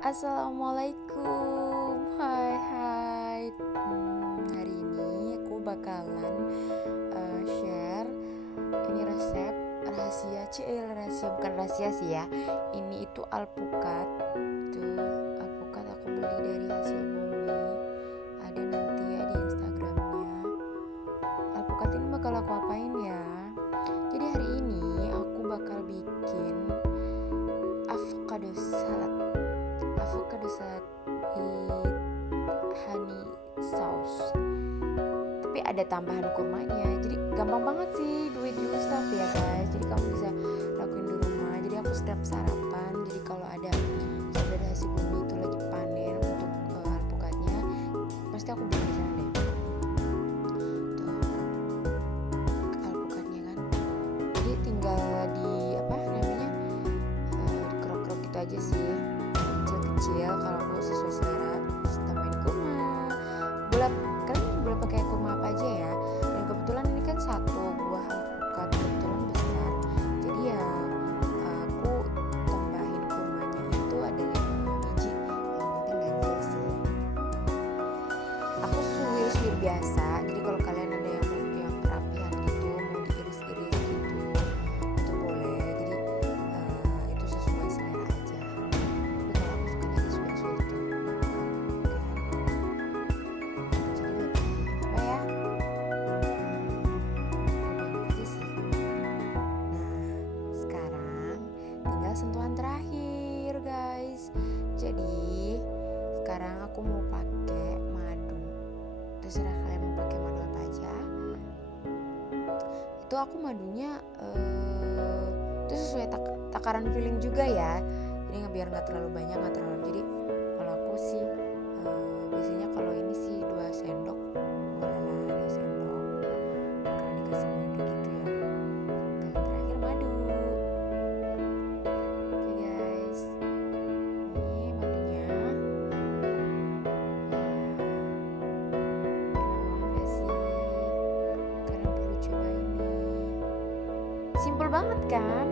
Assalamualaikum, hai hai. Hari ini aku bakalan share ini resep rahasia, rahasia bukan rahasia sih ya. Ini itu alpukat, tuh alpukat aku beli dari hasil bumi. Ada nanti ya di Instagramnya. Alpukat ini bakal aku apain ya? Jadi hari ini aku bakal bikin avocado salad. Avocado salad with honey sauce, tapi ada tambahan kurmanya, jadi gampang banget sih, do it yourself ya guys. Jadi kamu bisa lakuin di rumah. Jadi aku setiap sarapan, jadi kalau ada saudara si bumi itu lagi panen untuk alpukatnya, pasti aku beli di sana deh. Tuh alpukatnya kan, jadi tinggal di apa namanya, dikerok-kerok gitu aja sih, kecil-kecil. Kalau aku sesuai selera, terus tambahin kurma. Kalian boleh pakai kurma apa aja ya. Dan kebetulan ini kan satu buah alpukat kebetulan besar, jadi ya aku tambahin kurmanya itu ada 5 biji. Yang penting ganjil sih. Aku suwir biasa. Jadi kalau kalian ada yang kerapihan gitu, mau diiris-iris gitu, itu boleh. Jadi itu sesuai selera aja. Tapi kalau aku sukanya disuwir-suwir tuh. Jadi lebih apa ya? Cobain aja sih. Nah, sekarang tinggal sentuhan terakhir, guys. Jadi sekarang aku mau pakai madu. Terserah kalian mau pakai madu apa aja. Itu aku madunya itu sesuai takaran filling juga ya. Jadi biar nggak terlalu banyak, nggak terlalu. Jadi kalau aku sih biasanya kalau ini sih 2 sendok, boleh lah 2 sendok kalau dikasih madu gitu ya. Dan terakhir madu. Oke guys, ini madunya. Enak banget gak sih? Kalian perlu coba ini. Simple banget kan?